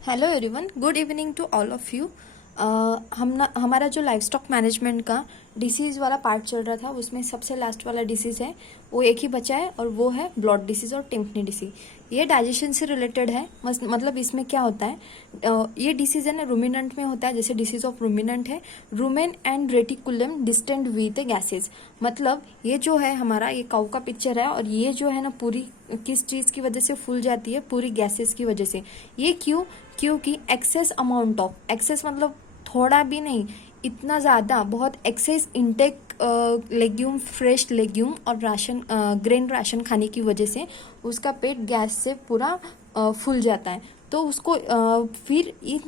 Hello everyone, good evening to all of you. हमारा जो livestock management का disease वाला पार्ट चल रहा था, उसमें सबसे लास्ट वाला डिसीज़ है वो एक ही बचा है और वो है ब्लॉट डिसीज़ और टिम्पनी डिसीज़। ये डाइजेशन से रिलेटेड है। मतलब इसमें क्या होता है, ये डिसीज़ है ना रूमिनेंट में होता है। जैसे डिसीज़ ऑफ रूमिनेंट है, rumen and reticulum distant with gases. मतलब ये जो है हमारा, ये काऊ का पिक्चर है और ये जो है ना पूरी किस चीज़ की वजह से फूल जाती है, पूरी गैसेज की वजह से। ये क्योंकि एक्सेस अमाउंट ऑफ, एक्सेस मतलब थोड़ा भी नहीं, इतना ज़्यादा बहुत excess intake legume, fresh legume और राशन, ग्रेन राशन खाने की वजह से उसका पेट गैस से पूरा फूल जाता है। तो उसको फिर इन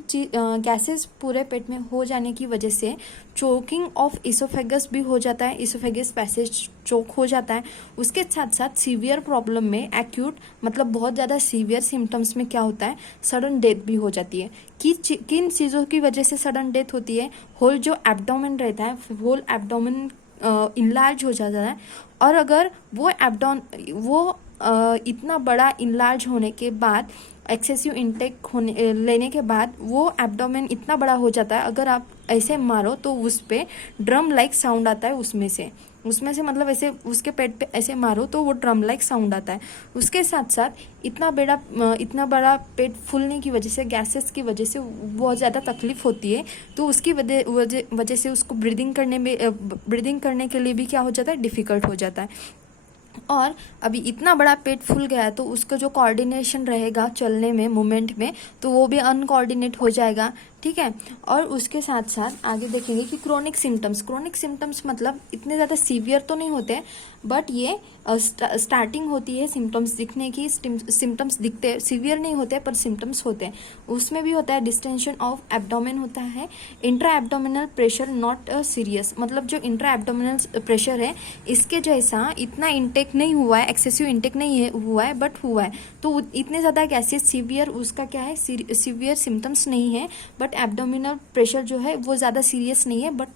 गैसेस पूरे पेट में हो जाने की वजह से चोकिंग ऑफ इसोफेगस भी हो जाता है, इसोफेगस पैसेज चोक हो जाता है। उसके साथ साथ सीवियर प्रॉब्लम में एक्यूट, मतलब बहुत ज़्यादा सीवियर सिम्टम्स में क्या होता है, सडन डेथ भी हो जाती है। किन चीज़ों की वजह से सडन डेथ होती है? होल जो एब्डोमेन रहता है, होल एब्डोमेन इनलार्ज हो जाता है। और अगर वो इतना बड़ा इनलार्ज होने के बाद, एक्सेसिव इनटेक लेने के बाद वो एब्डोमेन इतना बड़ा हो जाता है, अगर आप ऐसे मारो तो उस पे ड्रम लाइक साउंड आता है। उसमें से मतलब ऐसे उसके पेट पे ऐसे मारो तो वो ड्रम लाइक साउंड आता है। उसके साथ साथ इतना बड़ा पेट फूलने की वजह से, गैसेस की वजह से बहुत ज़्यादा तकलीफ होती है। तो उसकी वजह से उसको ब्रीदिंग करने के लिए भी क्या हो जाता है, डिफ़िकल्ट हो जाता है। और अभी इतना बड़ा पेट फूल गया है तो उसका जो कोऑर्डिनेशन रहेगा चलने में, मूवमेंट में, तो वो भी अनकोऑर्डिनेट हो जाएगा। ठीक है। और उसके साथ साथ आगे देखेंगे कि क्रोनिक सिम्टम्स मतलब इतने ज़्यादा सीवियर तो नहीं होते, बट ये स्टार्टिंग होती है सिम्टम्स दिखने की। सिम्टम्स दिखते, सीवियर नहीं होते पर सिम्टम्स होते हैं। उसमें भी होता है डिस्टेंशन ऑफ एब्डोमेन होता है, intra abdominal pressure not serious, मतलब जो इंट्रा एब्डोमिनल प्रेशर है इसके जैसा इतना इंटेक नहीं हुआ है, एक्सेसिव इंटेक नहीं हुआ है, बट हुआ है। तो इतने ज़्यादा गैसेस सीवियर, उसका क्या है, सीवियर सिम्टम्स नहीं है, बट एब्डोमिनल प्रेशर जो है वो ज़्यादा सीरियस नहीं है, बट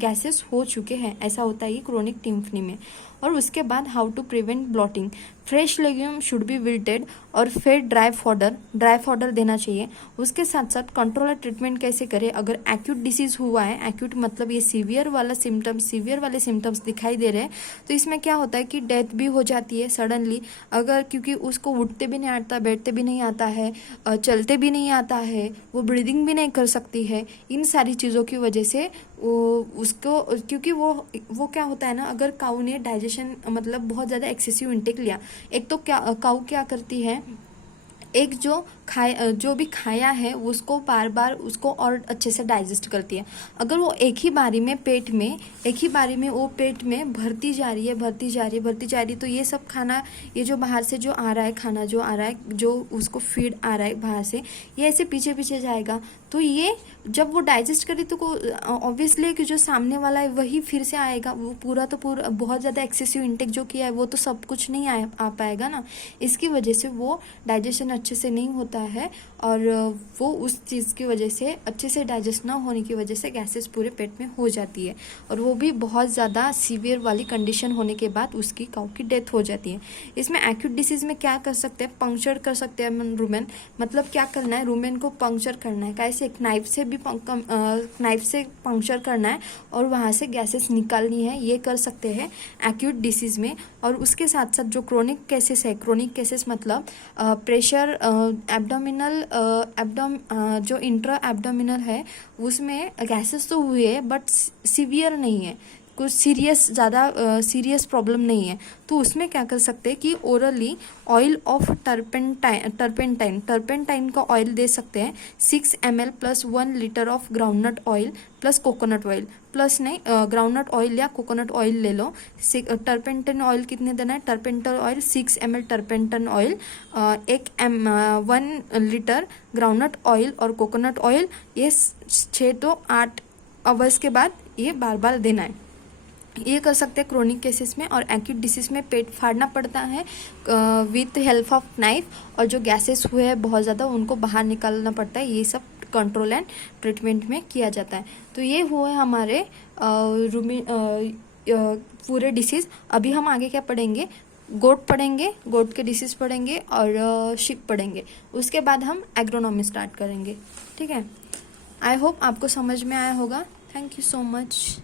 गैसेस हो चुके हैं। ऐसा होता है ये क्रोनिक टिम्पनी में। और उसके बाद how to prevent bloating, fresh legume should be wilted और फिर ड्राई फॉडर देना चाहिए। उसके साथ साथ कंट्रोलर ट्रीटमेंट कैसे करें अगर एक्यूट डिसीज हुआ है। एक्यूट मतलब ये सीवियर वाले सिम्टम्स दिखाई दे रहे हैं, तो इसमें क्या होता है कि डेथ भी हो जाती है सडनली, अगर क्योंकि उसको उठते भी नहीं आता, बैठते भी नहीं आता है, चलते भी नहीं आता है, वो ब्रीदिंग भी नहीं कर सकती है। इन सारी चीज़ों की वजह से उसको, क्योंकि वो क्या होता है ना, अगर काऊ ने डाइजेशन मतलब बहुत ज़्यादा एक्सेसिव इंटेक लिया, एक तो क्या काऊ क्या करती है, एक जो भी खाया है उसको बार बार उसको और अच्छे से डाइजेस्ट करती है। अगर वो एक ही बारी में वो पेट में भरती जा रही है, तो ये सब खाना, ये जो बाहर से जो आ रहा है, खाना जो आ रहा है, जो उसको फीड आ रहा है बाहर से, ये ऐसे पीछे पीछे जाएगा। तो ये जब वो डाइजेस्ट करी तो ऑब्वियसली कि जो सामने वाला है वही फिर से आएगा। वो पूरा बहुत ज़्यादा एक्सेसिव इंटेक जो किया है वो तो सब कुछ नहीं आ पाएगा ना। इसकी वजह से वो डाइजेशन अच्छे से नहीं होता है, और वो उस चीज़ की वजह से, अच्छे से डाइजेस्ट ना होने की वजह से गैसेस पूरे पेट में हो जाती है, और वो भी बहुत ज़्यादा सीवियर वाली कंडीशन होने के बाद उसकी काऊ की डेथ हो जाती है। इसमें एक्यूट डिसीज़ में क्या कर सकते हैं, पंक्चर कर सकते हैं रूमेन। मतलब क्या करना है, रूमेन को पंक्चर करना है। कैसे? नाइफ से पंक्चर करना है और वहाँ से गैसेस निकालनी है, ये कर सकते हैं एक्यूट डिसीज़ में। और उसके साथ साथ जो क्रोनिक केसेस मतलब प्रेशर एब्डोमिनल जो इंट्रा एब्डोमिनल है उसमें गैसेस तो हुए हैं बट सीवियर नहीं है, कुछ सीरियस प्रॉब्लम नहीं है। तो उसमें क्या कर सकते हैं कि ओरली ऑयल ऑफ टर्पेंटाइन का ऑयल दे सकते हैं, 6 ml plus 1 litre of groundnut oil plus coconut oil, plus नहीं, ग्राउंडनट ऑयल या कोकोनट ऑयल ले लो। टर्पेंटाइन ऑयल कितने देना है, turpentine oil 6 ml turpentine oil, 1 litre groundnut oil और कोकोनट ऑयल, ये 6 to 8 आवर्स के बाद ये बार बार देना है। ये कर सकते हैं क्रोनिक केसेस में। और एक्यूट डिसीज में पेट फाड़ना पड़ता है विथ हेल्प ऑफ नाइफ, और जो गैसेस हुए हैं बहुत ज़्यादा उनको बाहर निकालना पड़ता है। ये सब कंट्रोल एंड ट्रीटमेंट में किया जाता है। तो ये हुए हमारे पूरे डिसीज़। अभी हम आगे क्या पढ़ेंगे, गोट पढ़ेंगे, गोट के डिसीज पढ़ेंगे और शिप पढ़ेंगे। उसके बाद हम एग्रोनॉमी स्टार्ट करेंगे। ठीक है, आई होप आपको समझ में आया होगा। Thank you so much.